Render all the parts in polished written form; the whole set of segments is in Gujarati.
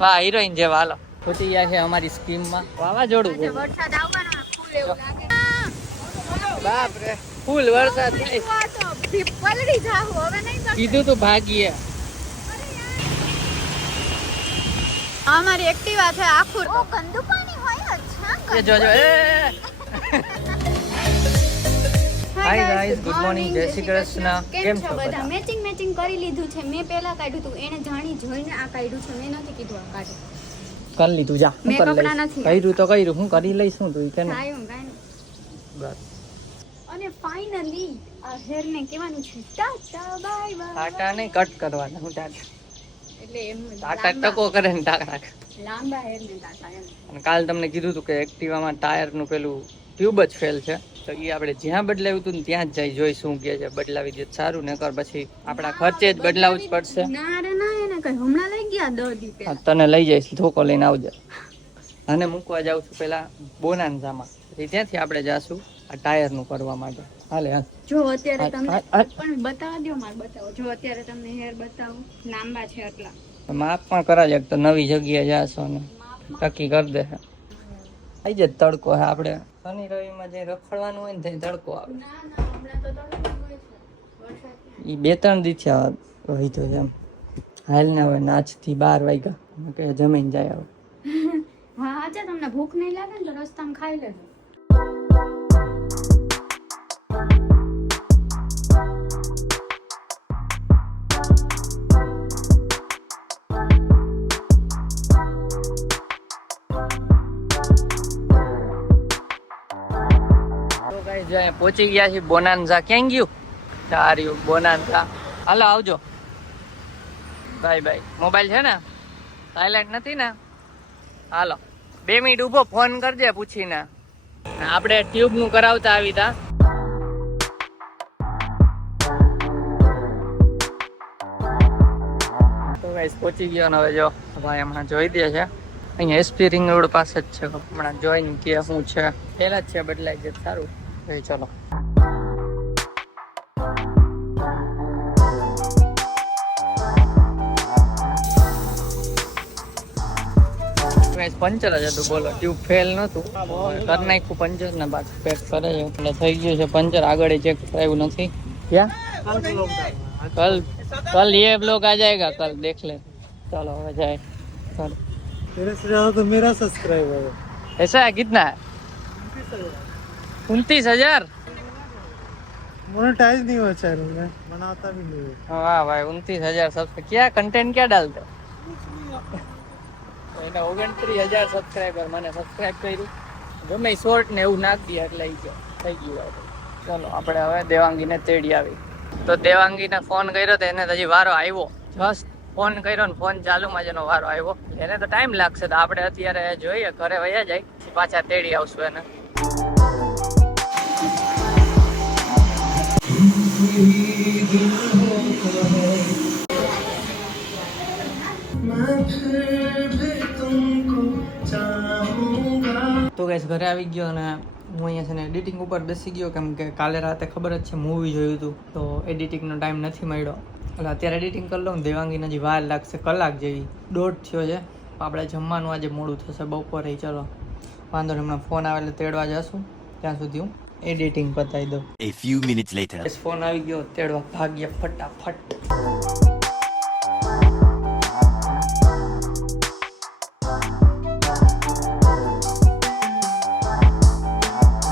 વાહ હિરોઈન જેવા હાલો ખૂટી ગયા છે અમારી સ્કીમ માં વાવાઝોડું વરસાદ આવવાનો ફૂલ એવું લાગે બાપ રે ફૂલ વરસાદ થાય પલળી જાવ હવે નહીં કીધું તું ભાગીએ અમારી એક્ટિવા છે આખું ઓ ગંદુ પાણી હોય અચ્છા એ જોજો હાય ગાઈસ ગુડ મોર્નિંગ જય શ્રી કૃષ્ણ કેમ છો બધા મેચિંગ કરી લીધું છે મેં પહેલા કાઢ્યું તું એને જાણી જોઈને આ કાઢ્યું છે મેં નથી કીધું આ કાઢ કરી લીધું જા હું કરી લઈશ કર્યું તો કર્યું હું કરી લઈશ હું તું કે બસ અને ફાઇનલી આ હેર ને કહેવાનું છે ટાટા બાય બાય ટાટા ને કટ કરવાના હું ટાટા એટલે એમ ટાટા ટકો કરે ને ટાકા લાંબા હેર ને ટાટા એમ અને કાલ તમને કીધું હતું કે એક્ટિવામાં ટાયર નું પેલું ટ્યુબ જ ફેલ છે તો એ આપણે જ્યાં બદલાવ્યું હતું ને ત્યાં જ જઈ જોઈ શું કે છે બદલાવી દે સારું ને કર પછી આપણા ખર્ચે જ બદલાવવું જ પડશે ના રે ના એને કઈ હમણાં લઈ ગયા 10 દી પહેલા તને લઈ જઈશ ધોકો લઈને આવજે અને મૂકવા જાઉં છું પેલા બોનાન્ઝામાં ત્યાંથી આપણે જાશું આ ટાયર નું કરવા માટે હાલે હાલ જો અત્યારે તમને પણ બતાવા દો માર બતાવો જો અત્યારે તમને હેર બતાવું લાંબા છે એટલા માપ પણ કરાજે તો નવી જગ્યાએ જાશો ને ટકી કરી દે આઈ જ તડકો હે આપણે શનિ રવિમાં જે રખડવાનું હોય ને ત્યાં તડકો આવે ના ના હમણાં તો તડકો હોય છે વરસાદ ઈ 2-3 દી થયા રહી તો એમ હાલ ના હોય નાચથી 12 વાગ્યા કે જમીન જાય આવે હા અચ્છા તમને ભૂખ નહીં લાગે ને તો રસ્તામાં ખાઈ લેજો પહોંચી ગયા છે બોનાન્ઝા ક્યાં ગયું સારું બોનાન્ઝા હાલો આવજો બાય બાય મોબાઈલ છે ને સાયલેન્ટ નથી ને હાલો 2 મિનિટ ઊભો ફોન કરજે પૂછીને આપણે ટ્યુબ નું કરાવતા આવી તા તો ગાઈસ પહોંચી ગયો ને હવે જો ભાઈ હમણાં જોઈ દે છે અહીંયા એસપી રિંગ રોડ પાસે જ છે હમણાં જોઈને કે શું છે પેલા જ છે બદલાઈ જાય સારું ચલો પંચર જ હતું બોલો ટ્યુબ ફેલ નતું કરી નાખ્યું પંચર ને બાકી પેક કરે છે એટલે થઈ ગયું છે પંચર આગળ ચેક કરાયું નથી ક્યાં कल ये ब्लॉग आ जाएगा कल देख ले चलो हो जाए चलो तेरे से ज्यादा तो मेरा सब्सक्राइबर है ऐसा है कितना है 29,000 मोनेटाइज नहीं हुआ चैनल में बनाता भी नहीं है वाह भाई 29,000 सबसे क्या कंटेंट क्या डालते એને 29,000 સબસ્ક્રાઇબર મને સબસ્ક્રાઇબ કર્યું ગમે શોર્ટ ને એવું નાખ દે એટલે થઈ ગયું ચલો આપણે હવે દેવાંગીને તેડી આવી તો દેવાંગીને ફોન કર્યો તો એને હજી વારો આવ્યો જસ્ટ ફોન કર્યો ને ફોન ચાલુમાં જ એનો વારો આવ્યો એને તો ટાઈમ લાગશે તો આપણે અત્યારે જોઈએ ઘરે વયા જાય પાછા તેડી આવશું એને તો ગાઈસ ઘરે આવી ગયો અને હું અહીંયા છે ને એડિટિંગ ઉપર બેસી ગયો કેમ કે કાલે રાતે ખબર જ છે મૂવી જોયું હતું તો એડિટિંગનો ટાઈમ નથી મળ્યો એટલે અત્યારે એડિટિંગ કરી લઉં દેવાંગીને હજી વાર લાગશે કલાક જેવી 1:30 થયો છે આપણે જમવાનું આજે મોડું થશે બપોરે ચલો વાંધો નહીં હમણાં ફોન આવે એટલે તેડવા જશું ત્યાં સુધી હું એડિટિંગ પતાવી દઉં A few minutes later phone આવી ગયો તેડવા ભાગ્ય ફટાફટ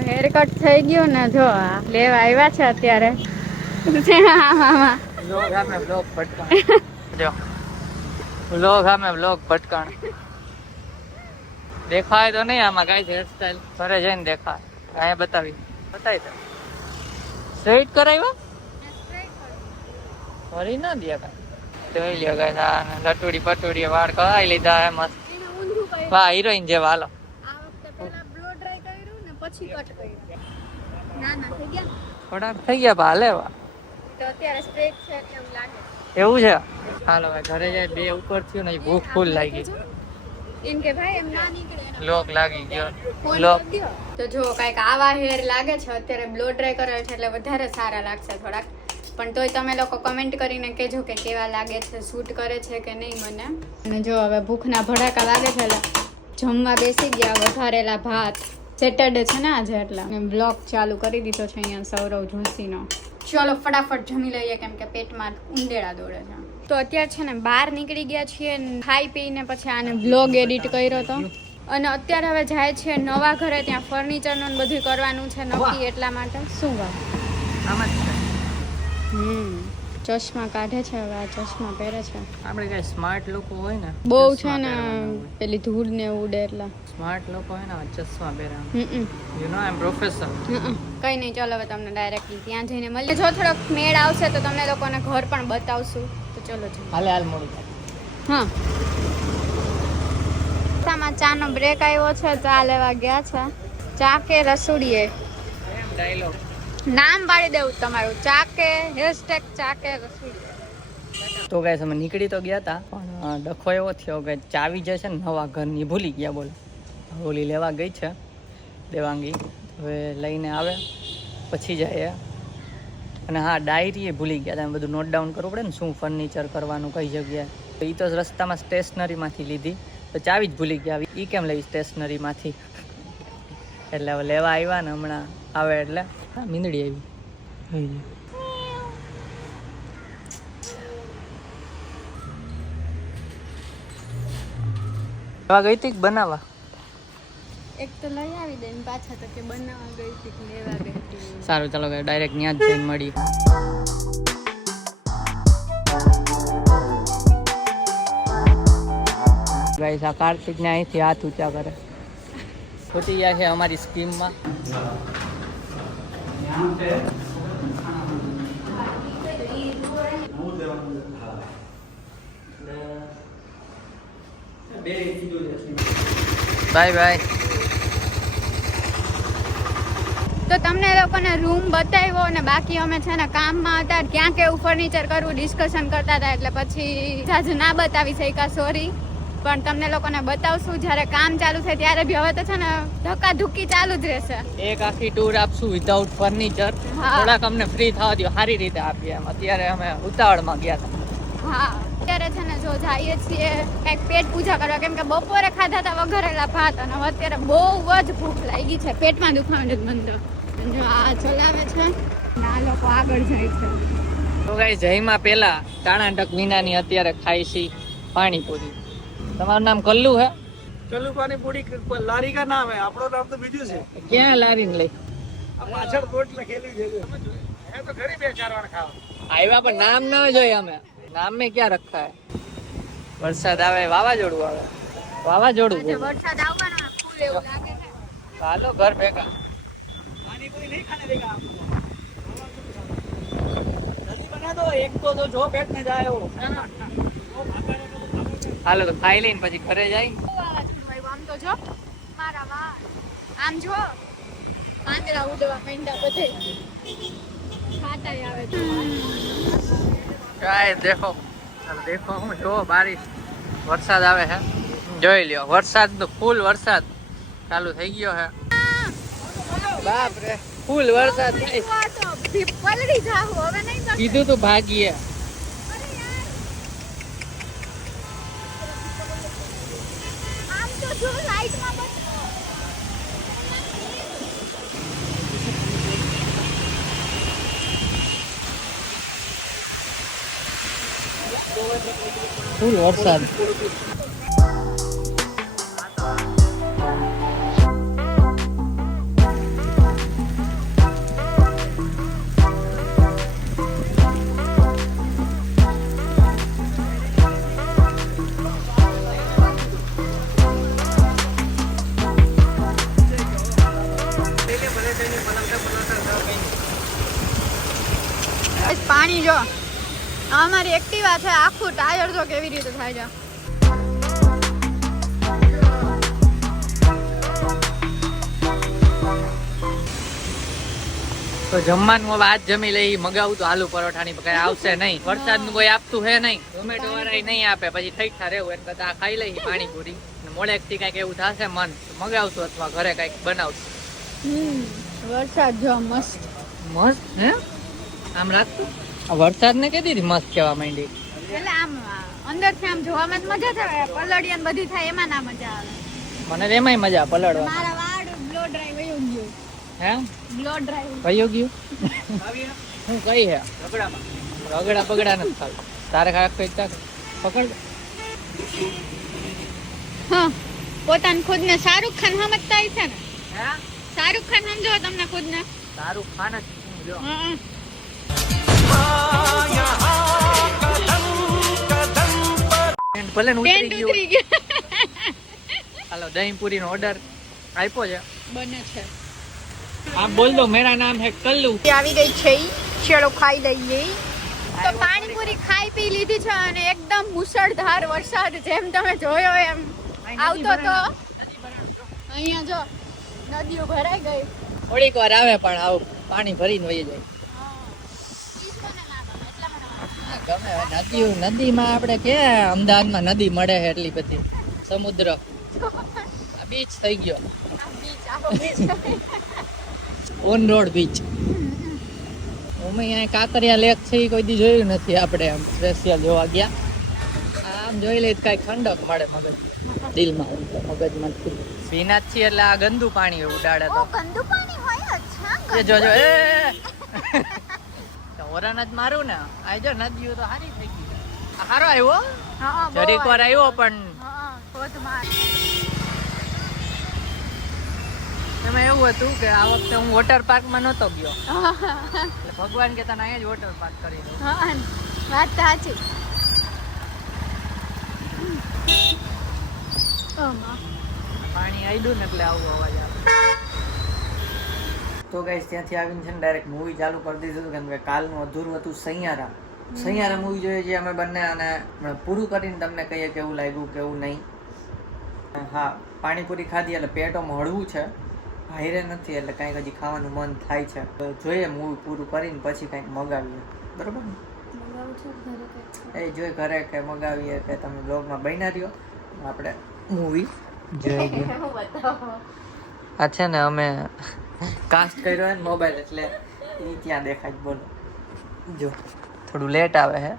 હેર કટ થઈ ગયું ને જો લેવા આવ્યા છે અત્યારે બ્લોગ ભટકાણ દેખાય તો નહીં આમાં કઈ હેરસ્ટાઈલ ઘરે જઈને દેખાય અહીંયા બતાવી તો સ્ટ્રેટ કરાવ્યો ફરી ના દે જોઈ લ્યો ગાય લટુડી પટુડી વાળ કરાવી લીધા હે મસ્ત વાહ હિરોઈન જેવા હાલો પછી કટ કર્યું ના થઈ ગયા થોડાક થઈ ગયા ભાલે તો અત્યારે સ્ટ્રેટ છે એમ લાગે એવું છે હાલો ભાઈ ઘરે જાય 2 ઉપર થયું ને ભૂખ ફૂલ લાગી એમ કે ભાઈ એમ ના નીકળે લોક લાગી ગયો લોક તો જો કઈક આવા હેર લાગે છે અત્યારે બ્લો ડ્રાય કરે છે એટલે વધારે સારા લાગશે થોડાક પણ તોય તમે લોકો કમેન્ટ કરીને કહેજો કે કેવા લાગે છે, શૂટ કરે છે કે નહીં મને. અને જો હવે ભૂખના ભડાકા લાગે છે એટલે જમવા બેસી ગયા. વઘારેલા ભાત, સેટરડે છે ને આજે એટલે બ્લોગ ચાલુ કરી દીધો છે અહીંયા સૌરવ જોશીનો. ચલો ફટાફટ જમી લઈએ કેમ કે પેટમાં ઉંદેડા દોડે છે. તો અત્યારે છે ને બહાર નીકળી ગયા છીએ, ખાઈ પીને પછી આને બ્લોગ એડિટ કર્યો હતો અને અત્યારે હવે જાય છે નવા ઘરે. ત્યાં ફર્નિચરનું બધું કરવાનું છે નક્કી, એટલા માટે. શું વાત આમ જ છે. ચશ્મા કાઢે છે હવે, આ ચશ્મા પહેરે છે. આપણે કઈ સ્માર્ટ લોકો હોય ને બહુ છે ને પેલી ધૂળ ને ઉડે એટલે સ્માર્ટ લોકો હોય ને ચશ્મા પહેરે. Hmm you know I am professor. કઈ નહીં, ચાલો હવે તમને ડાયરેક્ટલી ત્યાં જઈને મળીએ. જો થોડોક મેળ આવશે તો તમને લોકોને ઘર પણ બતાવશું. તો ચલો જો હાલ મોડું થાય. હા, સામા ચાનો બ્રેક આવ્યો છે, ચા લેવા ગયા છે. ચા કે રસોડીએ એમ ડાયલોગ નામ પાડી દેવું તમારું, ચા કે હેશટેગ ચા કે રસોડીએ. તો ગાઈસ અમે નીકળી તો ગયા હતા પણ ડખો એવો થયો કે ચાવી જે છે ને નવા ઘરની ભૂલી ગયા. બોલ, ઓલી લેવા ગઈ છે દેવાંગી, હવે લઈને આવે પછી જાય. અને હા, ડાયરી એ ભૂલી ગયા હતા. બધું નોટ ડાઉન કરવું પડે ને, શું ફર્નિચર કરવાનું કઈ જગ્યાએ. તો એ તો રસ્તામાં સ્ટેશનરીમાંથી લીધી, તો ચાવી જ ભૂલી ગયા. એ કેમ લઈ સ્ટેશનરીમાંથી? એટલે હવે લેવા આવ્યા ને હમણાં આવે એટલે મીંદડી આવી. લેવા ગઈ હતી બનાવવા? એક તો લઈ આવી દે ને પાછા તો કે બનાવવા ગઈ હતી કે લેવા ગઈ હતી. સારું, ચાલો ડાયરેક્ટ ત્યાં જ જઈને મળી. ગાઈસ આ કાર્તિક ને અહીંથી હાથ ઊંચા કરે. ખોટી ગયા છે અમારી સ્કીમમાં. Bye bye. તો તમને લોકોને રૂમ બતાવ્યો ને બાકી અમે છે ને કામમાં હતા, ક્યાં કેવું ફર્નિચર કરવું ડિસ્કશન કરતા હતા એટલે પછી જાજુ ના બતાવી શક્યા, સોરી. પણ તમને લોકોને બતાવશું જ્યારે કામ ચાલુ થાય ત્યારે બી. હવે તો છે ને ધક્કાધુક્કી ચાલુ જ રહેશે. એક આખી ટૂર આપશું વિધાઉટ ફર્નિચર. થોડાક અમને ફ્રી થવા દો, સારી રીતે આપીએ. એમ અત્યારે અમે ઉતાવળમાં ગયા હતા. હા, અત્યારે છે ને જો જઈએ છીએ કંઈક પેટ પૂજા કરવા, કેમ કે બપોરે ખાધા હતા વઘારેલા ભાત અને અત્યારે બહુ જ ભૂખ લાગી છે, પેટમાં દુખાવાનું જ બંધ. જો આ ચલાવે છે ને આ લોકો આગળ જાય છે. તો ગાઈસ જયમાં પેલા ટાણાટક વિનાની અત્યારે ખાઈ છી પાણીપુરી. તમારું નામ કલ્લુ હે? કલ્લુ પાણીપુરી લારી કા નામ હે, આપણો નામ તો બીજું છે. ક્યાં લારી લઈ? આ પાછળ બોટ લખેલી છે. હે તો ઘરે બે ચાર વાર ખાવા આવ્યા પણ નામ ના જોઈએ. અમે નામ મેં ક્યાં રખા હે? વરસાદ આવે, વાવાઝોડું આવે. વાવાઝોડું આજે વરસાદ આવવાનો ફૂલ એવું લાગે છે. હાલો ઘર ભેગા. પાણીપુરી નહીં ખાને દેગા આપકો. જલ્દી બના દો, એક તો જો પેટ में जाए वो. હાલો તો ખાઈ લઈને પછી ઘરે જાય. આમ તો જો મારા વાળ, આમ જો પાંદડા ઉડવા માંડ્યા બધે, ખાતાય આવે છે. ગાય દેખો, દેખો હું જો બારિશ, વરસાદ આવે છે. જોઈ લ્યો, વરસાદ નો ફૂલ વરસાદ ચાલુ થઈ ગયો છે. બાપ રે, ફૂલ વરસાદ. પલળી જાવ હવે નહીં. કીધું તું ભાગીએ. આમ તો જો લાઈટમાં ફૂલ વરસાદ. પાણી જો અમારી એક્ટિવા છે, આખું ટાયર જો કેવી રીતે થાય છે. તો જમવાનું હવે આજ જમી લઈ. મગાવું તો આલુ પરોઠાની કઈ આવશે નહીં. વરસાદનું કોઈ આપતું હે નહીં, ઝોમેટો વાળા નહીં આપે. પછી ઠઈઠા રહેવું એને કરતા આ ખાઈ લઈ પાણીપુરી. મોડેક થી કઈક એવું થશે મન મગાવશું અથવા ઘરે કઈક બનાવશું. વરસાદ જો મસ્ત મસ્ત હે આમ રાખતું. આ વરસાદને કીધી હતી મસ્ત કહેવા માંડી. એટલે આમ અંદરથી આમ જોવામાં જ મજા થાય, પલળિયા ને બધી થાય એમાં ના મજા આવે. મને તો એમાંય મજા પલળવા. મારા વાળ બ્લો ડ્રાય વયો ગયો. હે બ્લો ડ્રાય કયો ગયું હું કઈ હે રગડા બગડા નથી ખાવ તારે ખાક કઈ પકડ. હા પોતાને ખુદને શાહરુખ ખાન સમજતા હોય છે ને. હે શાહરુખ ખાન સમજો તમને ખુદને. તારું ખાન જ જો હં. ભલે ને ટેન્ટ ઉતરી ગયું. ઉતરી ગયો. હાલો દહીં પૂરી નો ઓર્ડર આપ્યો છે. બને છે. આપ બોલ દો મેરા નામ હે કલ્લુ. આવી ગઈ છે, ચલો ખાઈ લઈએ. તો પાણીપુરી ખાઈ પી લીધી છે અને એકદમ મુસળધાર વરસાદ જેમ તમે જોયો એમ આવતો તો. અહીંયા જો નદીઓ ભરાઈ ગઈ. થોડીક વાર આવે પણ આવું પાણી ભરીને વહી જાય. ગમે નદીઓ નદીમાં આપણે કે અમદાવાદમાં નદી મળે છે એટલી બધી સમુદ્ર બીચ થઈ ગયો ઓન રોડ બીચ. અમે અહીંયા કાંકરિયા લેક છે એ કોઈ દી જોયું નથી આપણે આમ સ્પેશિયલ જોવા ગયા. આમ જોઈ લઈ કઈ ઠંડક મળે મગજ દિલમાં મગજમાં ભીના જ છીએ એટલે આ ગંદુ પાણી ઉડાડે તો ગંદુ પાણી હોય. અચ્છા એ જોજો એ ઓરાન જ મારું ને આ જો નદીઓ તો સારી થઈ ગઈ. આ સારો આવ્યો જરીક વાર આવ્યો પણ એમાં એવું હતું કે આ વખતે હું વોટર પાર્કમાં નહોતો ગયો એટલે ભગવાન કે તને અહીંયા જ વોટર પાર્ક કરી દઉં. વાત સાચી. પાણી આડ્યું ને એટલે આવું અવાજ આવે. તો ગાઈસ ત્યાંથી આવીને છે ને ડાયરેક્ટ મૂવી ચાલુ કરી દીધું કેમ કે કાલનું અધૂરું હતું સૈયારા. સૈયારા મૂવી જોઈએ છીએ અમે બંને અને પૂરું કરીને તમને કહીએ કેવું લાગ્યું કેવું નહીં. હા પાણીપુરી ખાધી એટલે પેટમાં હળવું છે, ભાઈરે નથી એટલે કાંઈક હજી ખાવાનું મન થાય છે. તો જોઈએ મૂવી પૂરું કરીને પછી કાંઈક મગાવીએ બરાબર ને. એ જોઈ ઘરે કે મગાવીએ કે તમે બ્લોગમાં બન્યા રહ્યો આપણે મૂવી જોઈ ગયો. આ છે ને અમે કાસ્ટ કર્યો ને મોબાઈલ એટલે એ ત્યાં દેખાય જ. બોલો જો થોડું લેટ આવે છે.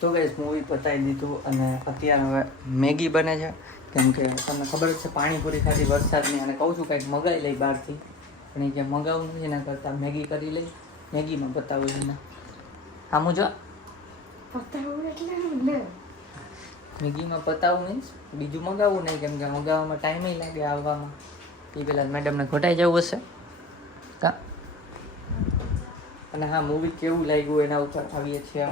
તો ગાઈસ મૂવી પતાવી દીધું અને અત્યારે હવે મેગી બને છે કેમ કે તમને ખબર જ છે પાણીપુરી ખાધી વરસાદની અને કહું છું કંઈક મગાવી લઈ બહારથી પણ એ કે મગાવું નથી એના કરતાં મેગી કરી લઈ. મેગીમાં પતાવું એને આમ જો મેગીમાં પતાવું મીન્સ બીજું મગાવવું નહીં કેમ કે મગાવવામાં ટાઈમ લાગે આવવામાં. એ પેલા મેડમને ઘટાઈ જવું હશે કા. અને હા મૂવી કેવું લાગ્યું એના ઉપર આવીએ છીએ.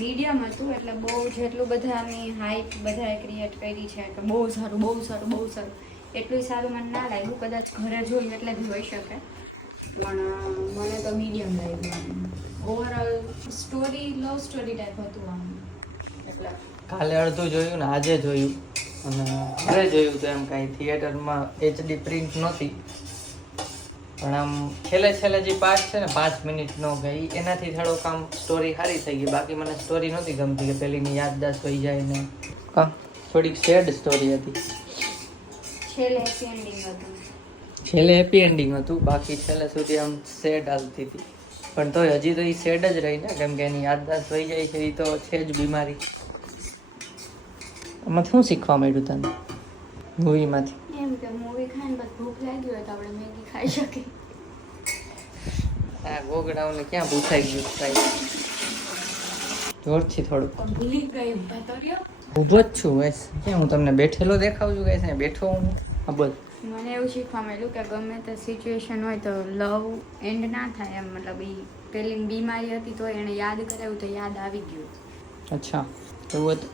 મીડિયમ હતું એટલે બહુ જેટલું બધાની હાઈપ બધાએ ક્રિએટ કરી છે કે બહુ સારું બહુ સારું બહુ સારું, એટલું સારું મને ના લાગ્યું. કદાચ ઘરે જોયું એટલે બી હોઈ શકે પણ મને તો મીડિયમ લાગ્યું. Overall story love story type હતું આમ. એટલે કાલે અડધું જોયું ને આજે જોયું અને ઘરે જોયું તો એમ કાંઈ થિયેટરમાં HD પ્રિન્ટ નહોતી પણ આમ છેલ્લે જે પાર્ટ છે ને 5 મિનિટનો ગઈ એનાથી થોડોક આમ સ્ટોરી સારી થઈ ગઈ. બાકી મને સ્ટોરી નહોતી ગમતી કે પેલીની યાદદાસ્ત હોઈ જાય ને થોડીક સેડ સ્ટોરી હતી. છેલ્લે હેપી એન્ડિંગ હતું બાકી છેલ્લે સુધી આમ સેડ હાલતી હતી પણ તોય હજી તો એ સેડ જ રહી ને કેમ કે એની યાદદાસ્ત હોઈ જાય છે. એ તો છે જ બીમારી. આમાં શું શીખવા મળ્યું તને મૂવીમાંથી? એમ કે મૂવી ખાઈને પછી ભૂખ લાગી હોય તો આપણે મેગી ખાઈ શકીએ. આ ગોગડાઓને ક્યાં પૂછાઈ ગયું કાંઈ જોરથી થોડું ભૂલી ગઈ ઊભા તો રહ્યો. ઊભો જ છું બસ. ક્યાં હું તમને બેઠેલો દેખાવું છું કાંઈ બેઠો હું? હા બોલ. મને એવું શીખવા મળ્યું કે ગમે તે સિચ્યુએશન હોય તો લવ એન્ડ ના થાય એમ. મતલબ એ પેલી બીમારી હતી તો એને યાદ કરાવ્યું તો યાદ આવી ગયું. અચ્છા એવું હતું.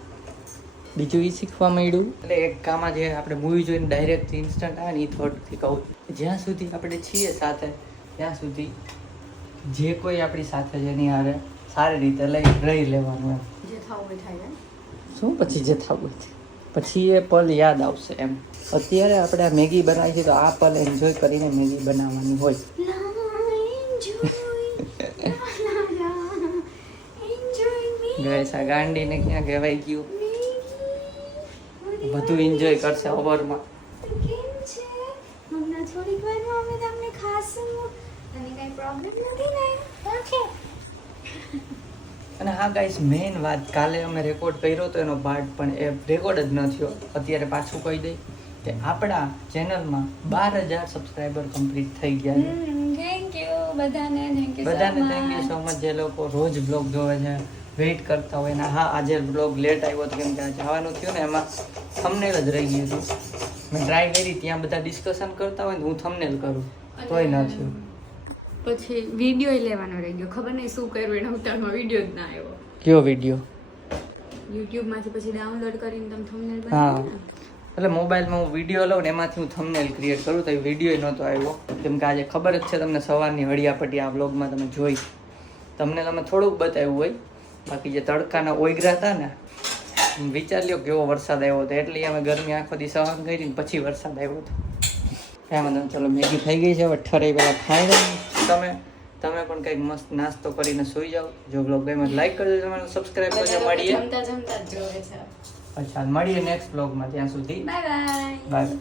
બીજું એ શીખવા મળ્યું એટલે એક કામમાં જે આપણે મૂવી જોઈને ડાયરેક્ટ ઇન્સ્ટન્ટ આવે ને એ થોડથી કહું જ્યાં સુધી આપણે છીએ સાથે ત્યાં સુધી જે કોઈ આપણી સાથે જેની હારે સારી રીતે રહી લેવાનું એમ. જે થવું હોય થાય એમ. શું પછી જે થવું હોય પછી એ પલ યાદ આવશે એમ. અત્યારે આપણે આ મેગી બનાવી છે તો આ પલ એન્જોય કરીને મેગી બનાવવાની હોય. ગેસ આ ગાંડીને ક્યાં કહેવાય ગયું બધું એન્જોય કરશે ઓવરમાં. હમણાં થોડીક વારમાં અમે તમને ખાસું તને કઈ પ્રોબ્લેમ નથી ને ઓકે અને હા ગાઈસ મેઇન વાત કાલે અમે રેકોર્ડ કર્યો તો એનો પાર્ટ પણ એ રેકોર્ડ જ ન થયો. અત્યારે પાછું કહી દઈ કે આપણા ચેનલમાં 12,000 સબસ્ક્રાઈબર કમ્પ્લીટ થઈ ગયા છે. થેન્ક યુ બધાને થેન્ક યુ બધાને થેન્ક યુ સો મચ જે લોકો રોજ બ્લોગ જોવે છે, વેઇટ કરતા હોય. ને હા આજે બ્લોગ લેટ આવ્યો હતો કેમ કે આ જવાનું થયું ને એમાં થંબનેલ જ રહી ગયું હતું. મેં ટ્રાય કરી ત્યાં બધા ડિસ્કશન કરતા હોય ને હું થંબનેલ કરું તોય ન થયું. પછી વિડીયો લેવાનો રહી ગયો, ખબર નહીં શું કર્યું એના ઉતારમાં વિડીયો જ ના આવ્યો. કયો વિડીયો? યુટ્યુબમાંથી પછી ડાઉનલોડ કરીને તમે થંબનેલ હા બનાવો ને. એટલે મોબાઈલમાં હું વિડીયો લઉં ને એમાંથી હું થંબનેલ ક્રિએટ કરું તો એ વિડીયો નહોતો આવ્યો કેમ કે આજે ખબર જ છે તમને સવારની હળિયાપટ્ટી આ વ્લોગમાં તમે જોઈ. તમને તમે થોડુંક બતાવ્યું હોય, બાકી જે તડકાના ઓઈગરા હતા ને વિચાર લ્યો કેવો વરસાદ આવ્યો હતો. એટલે અમે ગરમી આખો દી સહન કરી ને પછી વરસાદ આવ્યો હતો. એમાં તમે ચલો મેગી થઈ ગઈ છે, હવે ઠરાઈ પહેલાં ખાઈ લો. તમે પણ કંઈક મસ્ત નાસ્તો કરીને સૂઈ જાઓ. જો બ્લોગ ગમે લાઈક કરજો, તમારે સબસ્ક્રાઈબ કરજો. મળીએ જમતા જમતા જ જોવે છે. અચ્છા મળીએ નેક્સ્ટ બ્લોગમાં. ત્યાં સુધી બાય બાય. બાય.